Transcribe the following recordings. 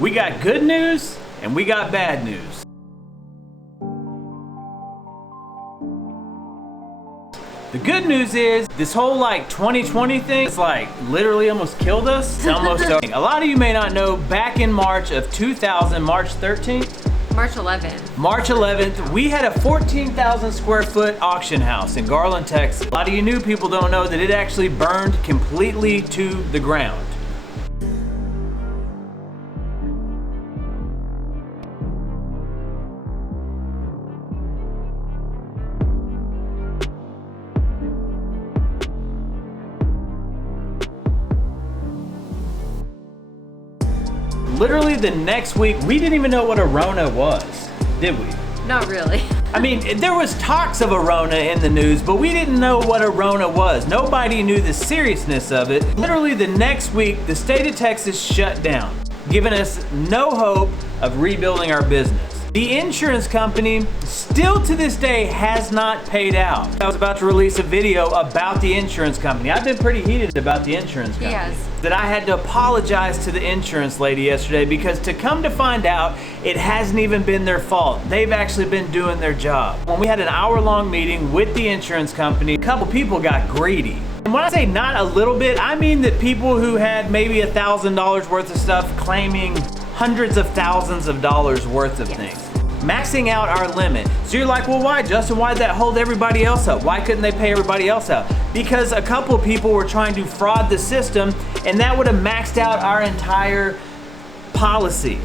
We got good news and we got bad news. The good news is this whole 2020 thing is literally almost killed us. It's almost over. A lot of you may not know, back in March of 2000, March 13th? March 11th. March 11th, we had a 14,000 square foot auction house in Garland, Texas. A lot of you new people don't know that it actually burned completely to the ground. Literally the next week, we didn't even know what a Rona was, did we? Not really. I mean, there was talks of a Rona in the news, but we didn't know what a Rona was. Nobody knew the seriousness of it. Literally the next week, the state of Texas shut down, giving us no hope of rebuilding our business. The insurance company still to this day has not paid out. I was about to release a video about the insurance company. I've been pretty heated about the insurance company. Yes. That I had to apologize to the insurance lady yesterday because to come to find out, it hasn't even been their fault. They've actually been doing their job. When we had an hour-long meeting with the insurance company, a couple people got greedy. And when I say not a little bit, I mean that people who had maybe $1,000 worth of stuff claiming hundreds of thousands of dollars worth of things. Maxing out our limit. So you're like, well, why, Justin? Why did that hold everybody else up? Why couldn't they pay everybody else out? Because a couple of people were trying to fraud the system, and that would have maxed out our entire policy.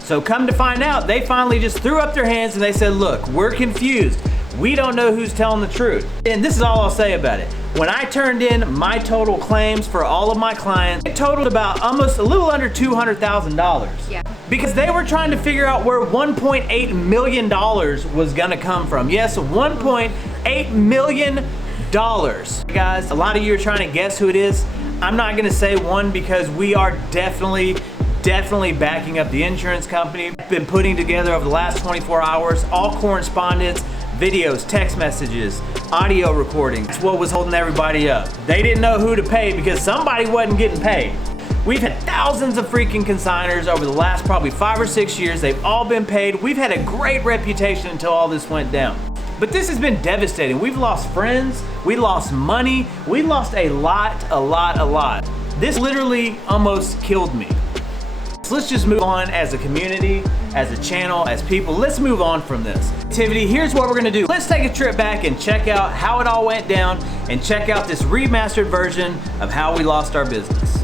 So come to find out, they finally just threw up their hands and they said, look, we're confused. We don't know who's telling the truth. And this is all I'll say about it. When I turned in my total claims for all of my clients, it totaled about almost a little under $200,000. Yeah. Because they were trying to figure out where $1.8 million was gonna come from. Yes, $1.8 million. Guys, a lot of you are trying to guess who it is. I'm not gonna say one because we are definitely backing up the insurance company. Been putting together over the last 24 hours, all correspondence, videos, text messages, audio recording. That's what was holding everybody up. They didn't know who to pay because somebody wasn't getting paid. We've had thousands of freaking consigners over the last probably 5 or 6 years. They've all been paid. We've had a great reputation until all this went down. But this has been devastating. We've lost friends, we lost money, we lost a lot. This literally almost killed me. So let's just move on as a community, as a channel, as people. Let's move on from this. Activity, here's what we're gonna do. Let's take a trip back and check out how it all went down and check out this remastered version of how we lost our business.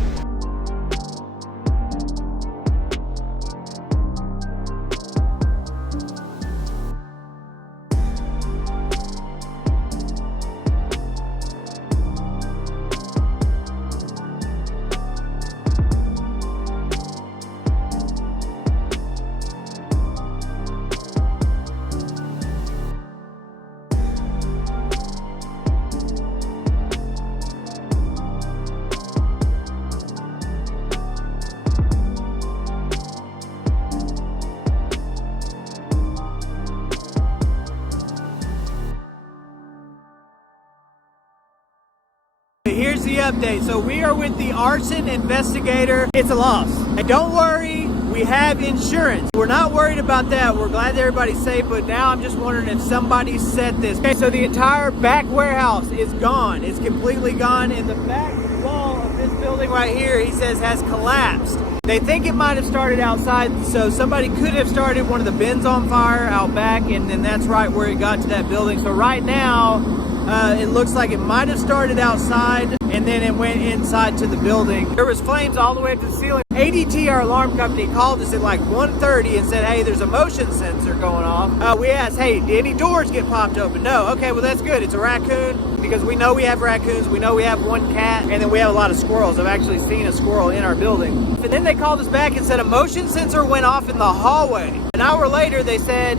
Here's the update. So we are with the arson investigator. It's a loss. And don't worry, we have insurance. We're not worried about that. We're glad that everybody's safe, but now I'm just wondering if somebody set this. Okay, so the entire back warehouse is gone. It's completely gone, and the back wall of this building right here, he says, has collapsed. They think it might have started outside, so somebody could have started one of the bins on fire out back, and then that's right where it got to that building. So right now, it looks like it might have started outside and then it went inside to the building. There was flames all the way up to the ceiling. ADT, our alarm company, called us at like 1:30 and said, hey, there's a motion sensor going off. We asked, hey, did any doors get popped open? No. Okay, well that's good. It's a raccoon because we know we have raccoons. We know we have one cat, and then we have a lot of squirrels. I've actually seen a squirrel in our building. And then they called us back and said a motion sensor went off in the hallway. An hour later, they said,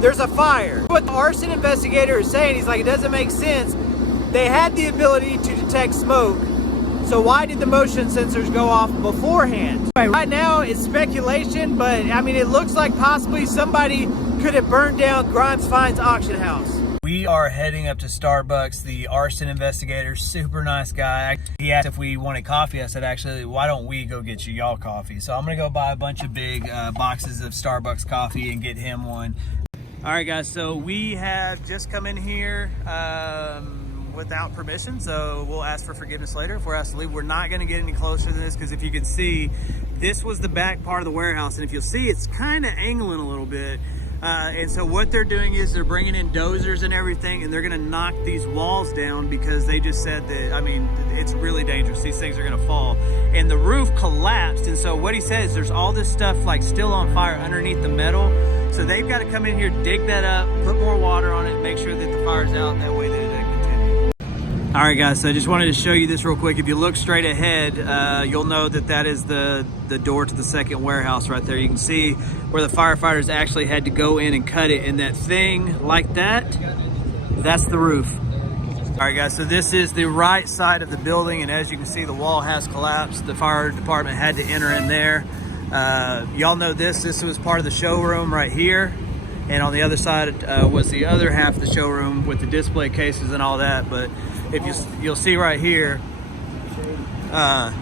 there's a fire. What the arson investigator is saying, he's like, it doesn't make sense. They had the ability to detect smoke, so why did the motion sensors go off beforehand? Right now, it's speculation, but I mean, it looks like possibly somebody could have burned down Grimes Fine's auction house. We are heading up to Starbucks. The arson investigator, super nice guy. He asked if we wanted coffee. I said, actually, why don't we go get you y'all coffee? So I'm gonna go buy a bunch of big boxes of Starbucks coffee and get him one. All right, guys, so we have just come in here without permission, so we'll ask for forgiveness later if we're asked to leave. We're not gonna get any closer than this, because if you can see, this was the back part of the warehouse, and if you'll see, it's kind of angling a little bit. And so what they're doing is they're bringing in dozers and everything, and they're gonna knock these walls down, because they just said that, I mean, it's really dangerous. These things are gonna fall. And the roof collapsed, and so what he says, there's all this stuff like still on fire underneath the metal. So they've got to come in here, dig that up, put more water on it, make sure that the fire's out, that way that it doesn't continue. All right, guys, so I just wanted to show you this real quick. If you look straight ahead, you'll know that that is the door to the second warehouse right there. You can see where the firefighters actually had to go in and cut it, and that thing like that, that's the roof. All right, guys, so this is the right side of the building, and as you can see, the wall has collapsed. The fire department had to enter in there. Y'all know this was part of the showroom right here, and on the other side was the other half of the showroom with the display cases and all that. But if you'll see right here, that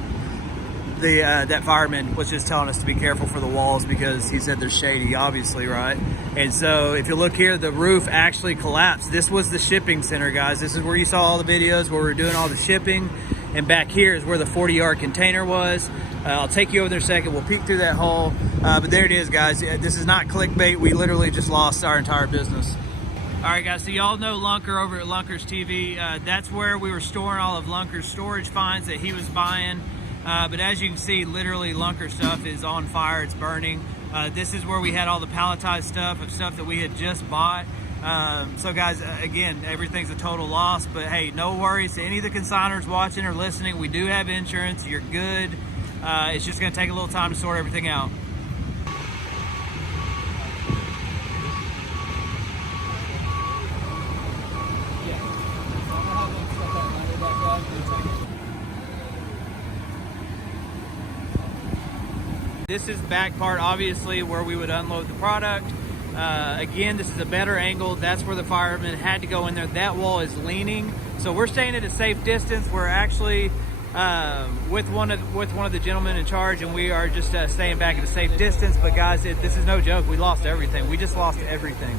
fireman was just telling us to be careful for the walls, because he said they're shady, obviously, right? And so if you look here, the roof actually collapsed. This was the shipping center, guys. This is where you saw all the videos where we were doing all the shipping, and back here is where the 40-yard container was. I'll take you over there in a second. We'll peek through that hole. But there it is, guys. This is not clickbait. We literally just lost our entire business. All right, guys, so y'all know Lunker over at Lunker's TV. That's where we were storing all of Lunker's storage finds that he was buying. But as you can see, literally Lunker stuff is on fire. It's burning. This is where we had all the palletized stuff that we had just bought. So guys, again, everything's a total loss. But hey, no worries to any of the consigners watching or listening. We do have insurance. You're good. It's just going to take a little time to sort everything out. This is the back part, obviously, where we would unload the product. Again, this is a better angle. That's where the fireman had to go in there. That wall is leaning, so we're staying at a safe distance. We're actually with one of the gentlemen in charge, and we are just staying back at a safe distance. But guys, this is no joke. We lost everything. We just lost everything.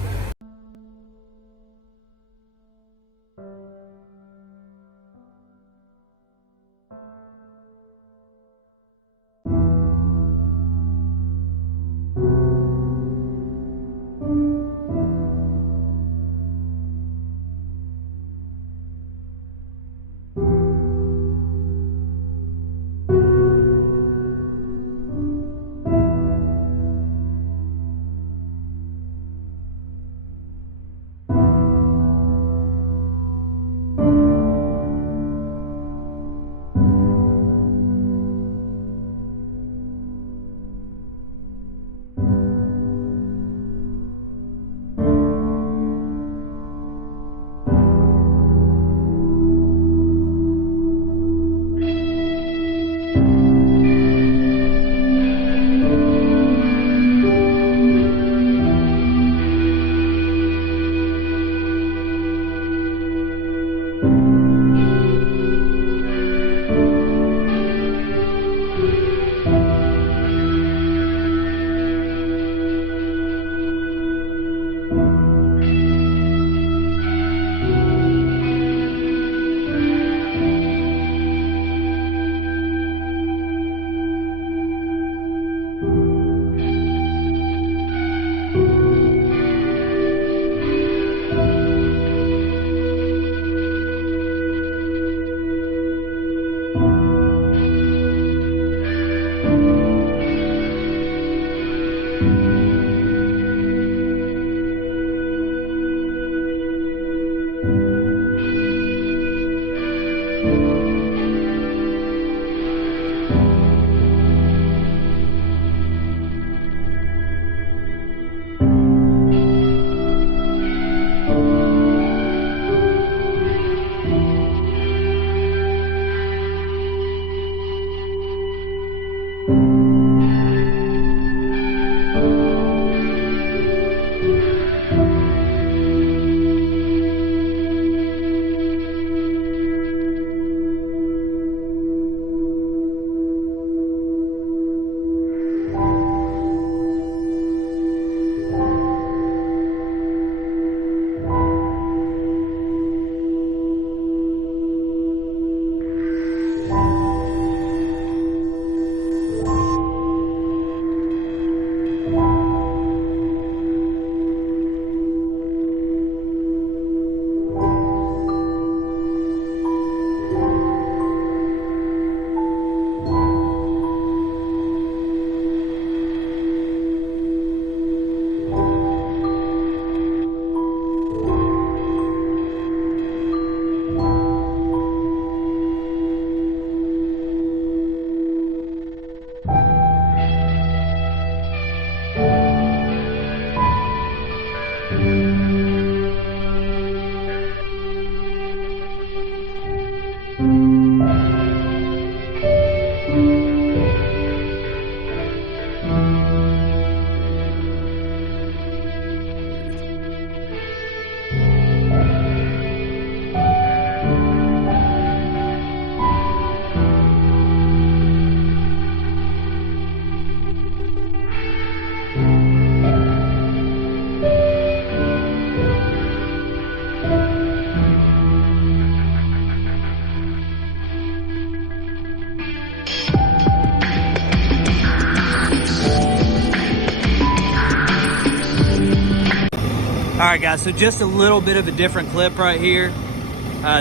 All right, guys, so just a little bit of a different clip right here.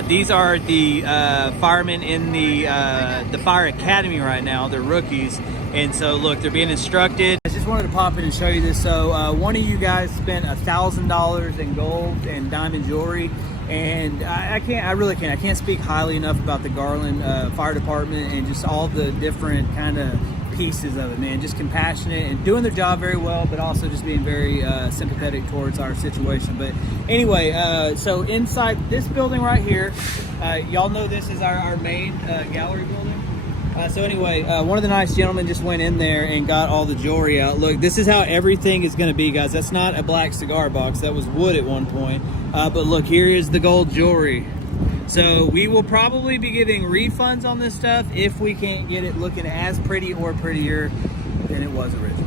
These are the firemen in the fire academy right now. They're rookies, and so look, they're being instructed. I just wanted to pop in and show you this. So one of you guys spent $1,000 in gold and diamond jewelry, and I can't speak highly enough about the Garland Fire Department and just all the different kind of pieces of it, man. Just compassionate and doing their job very well, but also just being very sympathetic towards our situation. But anyway, so inside this building right here, y'all know this is our main gallery building. So anyway, one of the nice gentlemen just went in there and got all the jewelry out. Look, this is how everything is going to be, guys. That's not a black cigar box. That was wood at one point. But look, here is the gold jewelry. So we will probably be giving refunds on this stuff if we can't get it looking as pretty or prettier than it was originally.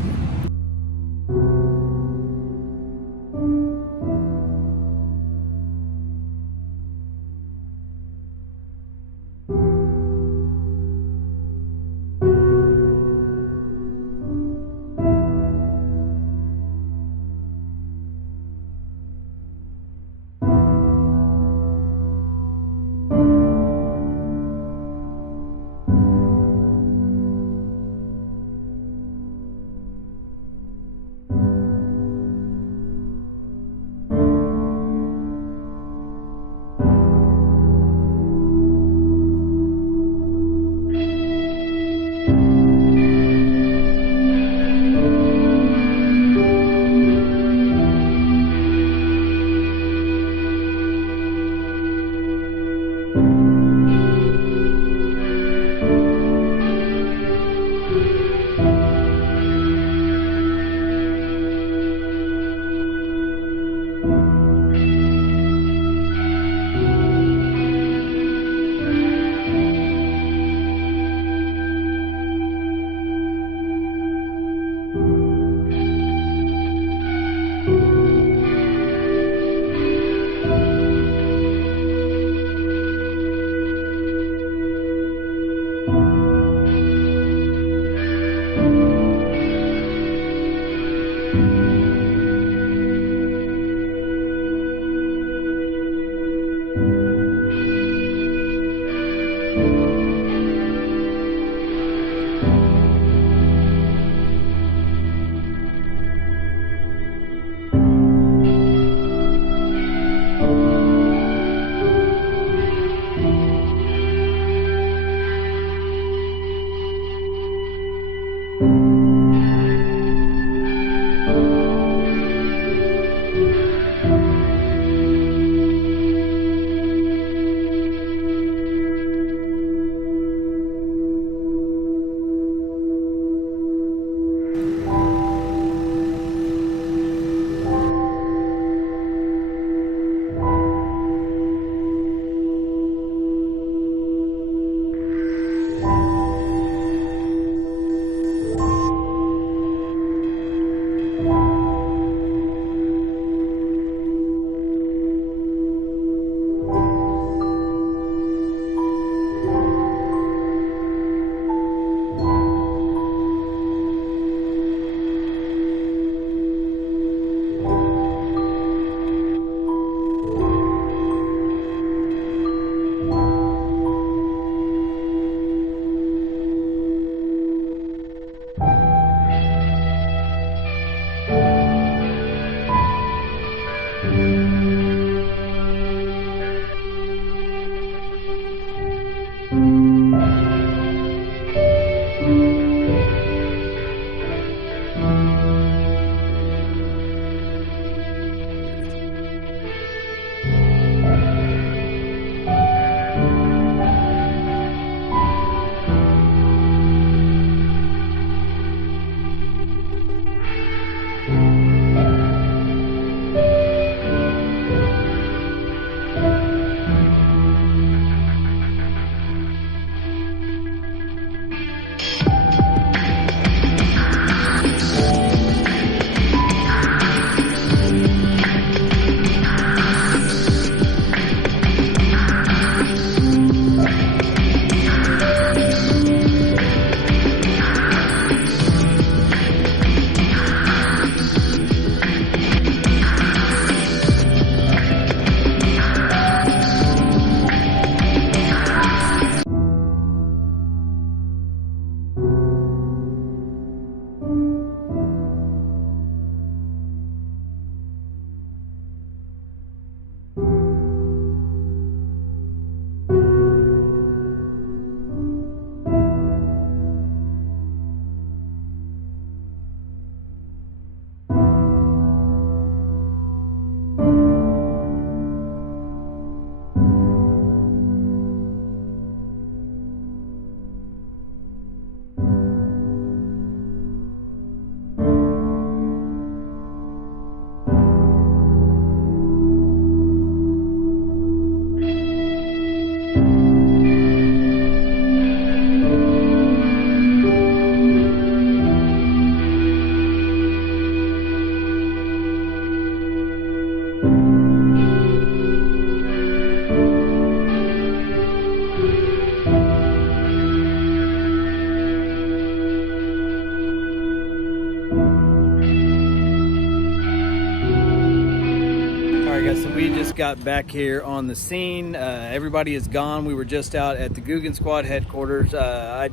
got back here on the scene. Everybody is gone. We were just out at the Guggen Squad headquarters.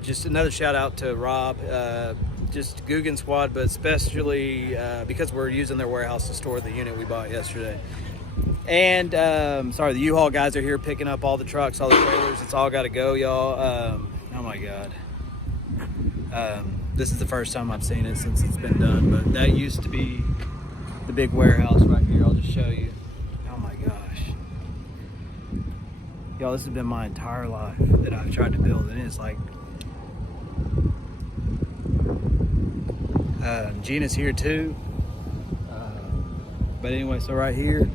Just another shout out to Rob, just Guggen Squad, but especially because we're using their warehouse to store the unit we bought yesterday. And sorry, the U-Haul guys are here picking up all the trucks, all the trailers. It's all got to go, y'all. Oh my God. This is the first time I've seen it since it's been done, but that used to be the big warehouse right here. I'll just show you. Oh my gosh. Y'all, this has been my entire life that I've tried to build, and it's like Jeana's here too. But anyway, so right here,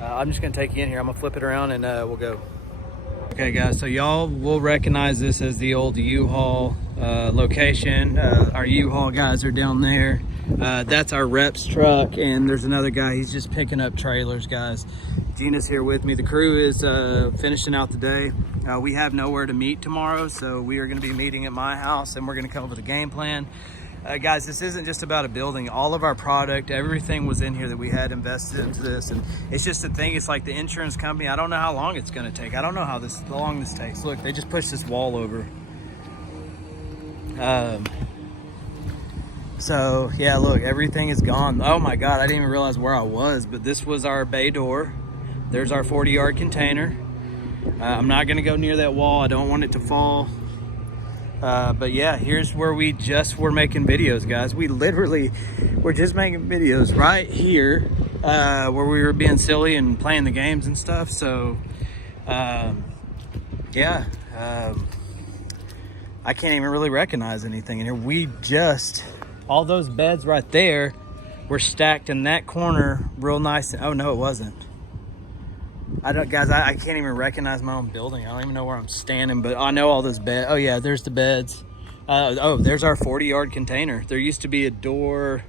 I'm just gonna take you in here. I'm gonna flip it around and we'll go. Okay guys, so y'all will recognize this as the old U-Haul location. Our U-Haul guys are down there. That's our rep's truck, and there's another guy, he's just picking up trailers, guys. Jeana's here with me. The crew is finishing out the day. We have nowhere to meet tomorrow, so we are gonna be meeting at my house, and we're gonna come up with a game plan. Guys, this isn't just about a building. All of our product, everything was in here that we had invested into this, and it's just a thing. It's like the insurance company. I don't know how long it's gonna take. I don't know how long this takes. Look, they just pushed this wall over. So yeah, look, everything is gone. Oh my God, I didn't even realize where I was, but this was our bay door. There's our 40-yard container. I'm not gonna go near that wall. I don't want it to fall. But yeah, here's where we just were making videos, guys. We literally were just making videos right here, where we were being silly and playing the games and stuff. So yeah, I can't even really recognize anything in here. We just, all those beds right there were stacked in that corner real nice. Oh no, it wasn't. Guys, I can't even recognize my own building. I don't even know where I'm standing, but I know all those beds. Oh yeah, there's the beds. Oh, there's our 40-yard container. There used to be a door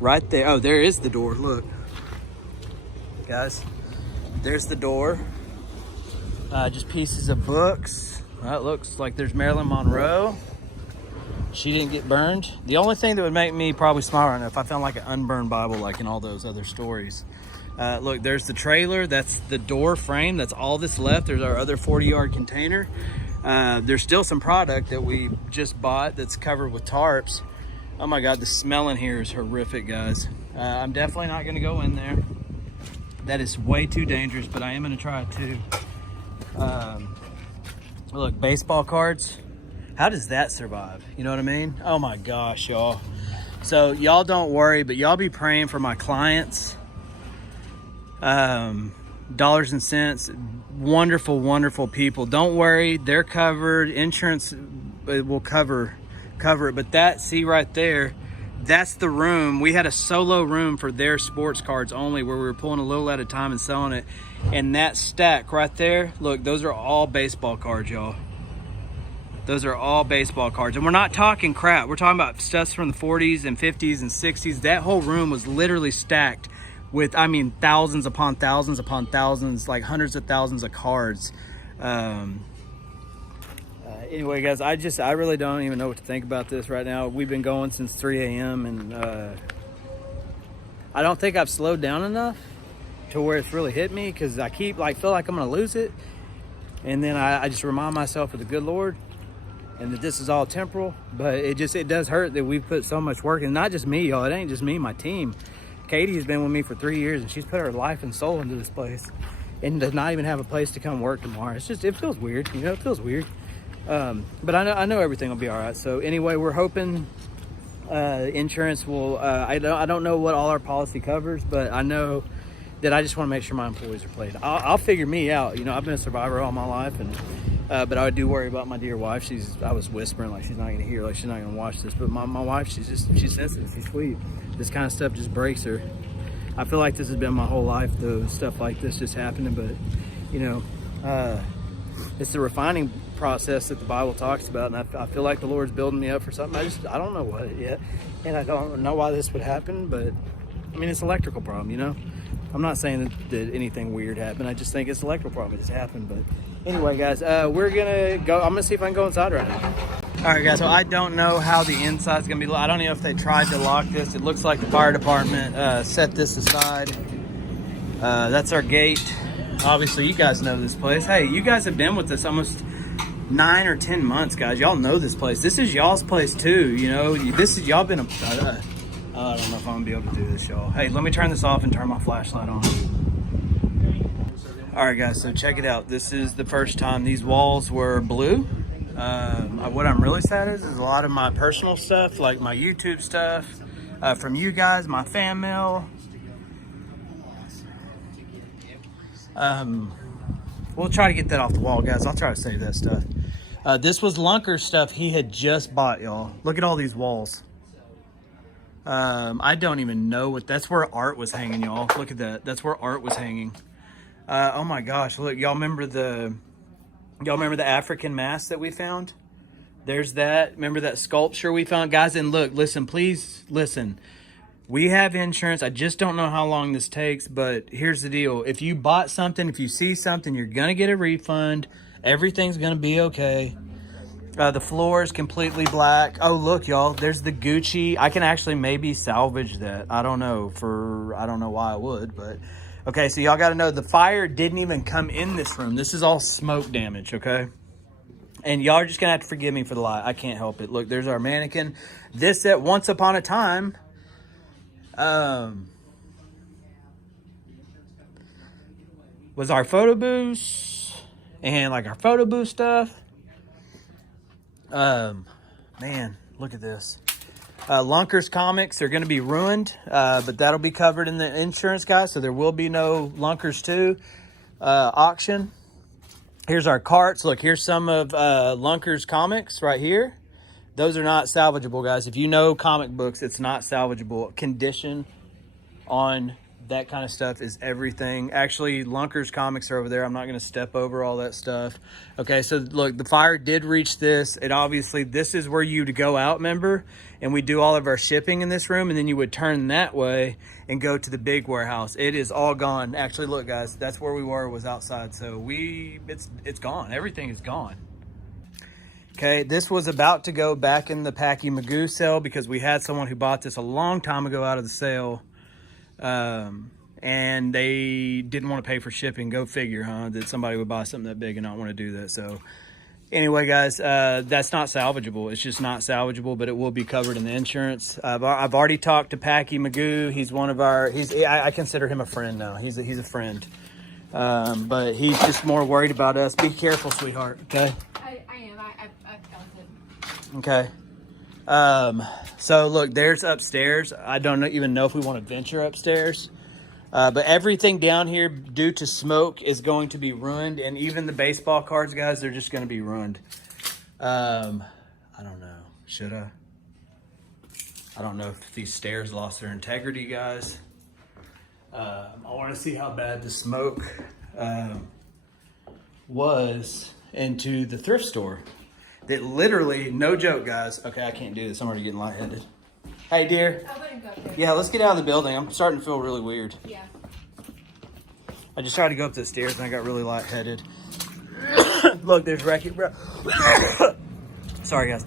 right there. Oh, there is the door, look. Guys, there's the door. Just pieces of books. It looks like there's Marilyn Monroe. She didn't get burned. The only thing that would make me probably smile right now if I found like an unburned Bible like in all those other stories. Look, there's the trailer. That's the door frame. That's all that's left. There's our other 40-yard container. There's still some product that we just bought that's covered with tarps. Oh my God, the smell in here is horrific, guys. I'm definitely not going to go in there. That is way too dangerous, but I am going to try it too. Look, baseball cards. How does that survive? You know what I mean? Oh my gosh, y'all. So y'all don't worry, but y'all be praying for my clients. Dollars and cents, wonderful people. Don't worry, they're covered. Insurance will cover it. But that, see right there, that's the room. We had a solo room for their sports cards only, where we were pulling a little at a time and selling it. And that stack right there, look, those are all baseball cards, y'all. Those are all baseball cards. And we're not talking crap. We're talking about stuff from the 40s and 50s and 60s. That whole room was literally stacked with, I mean, thousands upon thousands, like hundreds of thousands of cards. Anyway, guys, I really don't even know what to think about this right now. We've been going since 3 a.m. and I don't think I've slowed down enough to where it's really hit me, because I keep feel like I'm gonna lose it, and then I just remind myself of the good Lord and that this is all temporal. But it does hurt that we've put so much work, and not just me, y'all. It ain't just me, my team. Katie has been with me for 3 years, and she's put her life and soul into this place, and does not even have a place to come work tomorrow. It's just, it feels weird, you know. It feels weird, but I know everything will be all right. So anyway, we're hoping insurance will. I don't know what all our policy covers, but I know that I just want to make sure my employees are paid. I'll figure me out. You know, I've been a survivor all my life, and but I do worry about my dear wife. I was whispering like she's not gonna hear, like she's not gonna watch this. But my wife, she's sensitive, she's sweet. This kind of stuff just breaks her. I feel like this has been my whole life, though, stuff like this just happening. But you know, it's the refining process that the Bible talks about, and I feel like the Lord's building me up for something. I don't know what yet, and I don't know why this would happen. But I mean, it's an electrical problem, you know. I'm not saying that anything weird happened. I just think it's an electrical problem. It just happened. But anyway, guys, we're gonna go. I'm gonna see if I can go inside right now. All right, guys. So I don't know how the inside's gonna be. I don't know if they tried to lock this. It looks like the fire department set this aside. That's our gate. Obviously, you guys know this place. Hey, you guys have been with us almost 9 or 10 months, guys. Y'all know this place. This is y'all's place too. You know, this is y'all been a. I don't know if I'm gonna be able to do this, y'all. Hey, let me turn this off and turn my flashlight on. All right, guys. So check it out. This is the first time these walls were blue. What I'm really sad is a lot of my personal stuff, like my YouTube stuff, from you guys, my fan mail. We'll try to get that off the wall, guys. I'll try to save that stuff. This was Lunker's stuff he had just bought, y'all. Look at all these walls. I don't even know what, that's where art was hanging, y'all. Look at that. That's where art was hanging. Oh my gosh, look, y'all remember the African mask that we found? There's that. Remember that sculpture we found, guys? And look, listen, please listen. We have insurance. I just don't know how long this takes, but here's the deal. If you bought something, if you see something, you're going to get a refund. Everything's going to be okay. The floor is completely black. Oh, look, y'all. There's the Gucci. I can actually maybe salvage that. I don't know why I would, but okay. So y'all got to know the fire didn't even come in this room. This is all smoke damage, okay? And y'all are just going to have to forgive me for the lie. I can't help it. Look, there's our mannequin. This at once upon a time was our photo booth and like our photo booth stuff. Man, look at this. Lunker's comics are going to be ruined, but that'll be covered in the insurance, guys. So there will be no Lunker's 2 auction. Here's our carts. Look, here's some of Lunker's comics right here. Those are not salvageable, guys. If you know comic books, it's not salvageable. Condition on that kind of stuff is everything. Actually, Lunker's comics are over there. I'm not going to step over all that stuff. Okay, so look, the fire did reach this. It obviously, this is where you'd go out, remember? And we do all of our shipping in this room, and then you would turn that way and go to the big warehouse. It is all gone. Actually, look, guys, that's where we were, was outside. So it's gone. Everything is gone. Okay, this was about to go back in the Packy Magoo sale because we had someone who bought this a long time ago out of the sale. And they didn't want to pay for shipping. Go figure, huh? That somebody would buy something that big and not want to do that. So anyway, guys, that's not salvageable. It's just not salvageable, but it will be covered in the insurance. I've already talked to Packy Magoo. He's one of our, I consider him a friend now. He's a friend. But he's just more worried about us. Be careful, sweetheart. Okay. I am. I felt it. Okay. So look, there's upstairs. I don't even know if we want to venture upstairs. But everything down here due to smoke is going to be ruined. And even the baseball cards, guys, they're just going to be ruined. I don't know. Should I? I don't know if these stairs lost their integrity, guys. I want to see how bad the smoke, was into the thrift store. That literally, no joke, guys. Okay, I can't do this. I'm already getting lightheaded. Hey, dear. I wouldn't go there. Yeah, let's get out of the building. I'm starting to feel really weird. Yeah. I just tried to go up the stairs and I got really lightheaded. Look, there's wreckage, bro. Sorry, guys.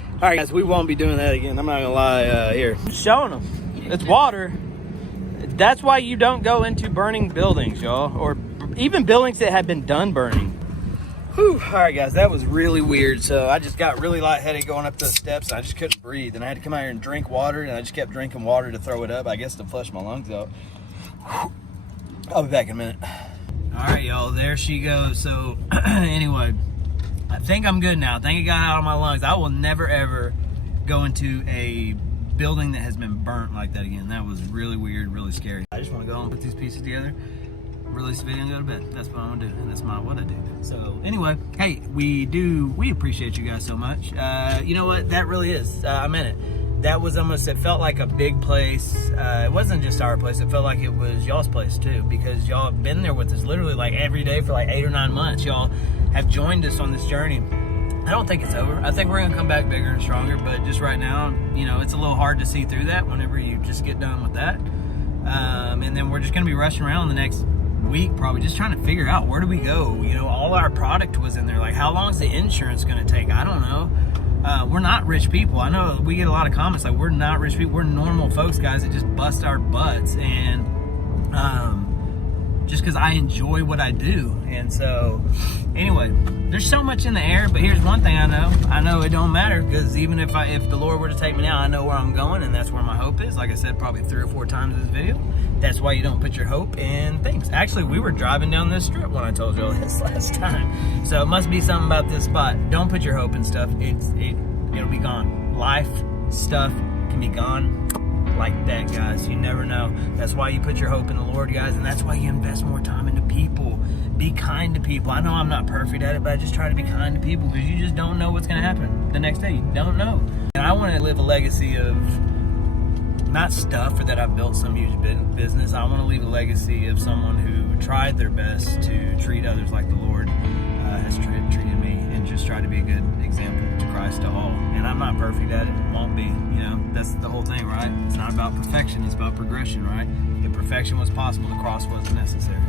All right, guys, we won't be doing that again. I'm not gonna lie. Here, just showing them. It's water. That's why you don't go into burning buildings, y'all, or even buildings that have been done burning. Whew. All right, guys, that was really weird. So I just got really lightheaded going up those steps. And I just couldn't breathe, and I had to come out here and drink water, and I just kept drinking water to throw it up, I guess, to flush my lungs out. I'll be back in a minute. All right, y'all, there she goes. So anyway, I think I'm good now. I think it got out of my lungs. I will never, ever go into a building that has been burnt like that again. That was really weird, really scary. I just want to go and put these pieces together, release the video, and go to bed. That's what I'm gonna do, and that's what I do. So anyway, hey, we appreciate you guys so much. You know what, that really is, I meant it. That was almost, it felt like a big place. It wasn't just our place, it felt like it was y'all's place too, because y'all have been there with us literally like every day for like 8 or 9 months. Y'all have joined us on this journey. I don't think it's over. I think we're gonna come back bigger and stronger, but just right now, you know, it's a little hard to see through that whenever you just get done with that. And then we're just gonna be rushing around the next week, probably just trying to figure out where do we go. You know, all our product was in there. Like, how long is the insurance gonna take? I don't know. We're not rich people. I know we get a lot of comments like we're not rich people. We're normal folks, guys, that just bust our butts. And just because I enjoy what I do. And so, anyway, there's so much in the air, but here's one thing I know. I know it don't matter, because even if the Lord were to take me now, I know where I'm going, and that's where my hope is. Like I said probably 3 or 4 times in this video, that's why you don't put your hope in things. Actually, we were driving down this strip when I told you all this last time. So it must be something about this spot. Don't put your hope in stuff. It'll be gone. Life, stuff can be gone like that, guys. You never know. That's why you put your hope in the Lord, guys, and that's why you invest more time into people. Be kind to people. I know I'm not perfect at it, but I just try to be kind to people, because you just don't know what's going to happen the next day. You don't know. And I want to live a legacy of not stuff or that I've built some huge business. I want to leave a legacy of someone who tried their best to treat others like the Lord has treated me, and just try to be a good example to Christ to all. And I'm not perfect at it, won't be, you know, that's the whole thing, right? It's not about perfection, it's about progression, right? If perfection was possible, the cross wasn't necessary.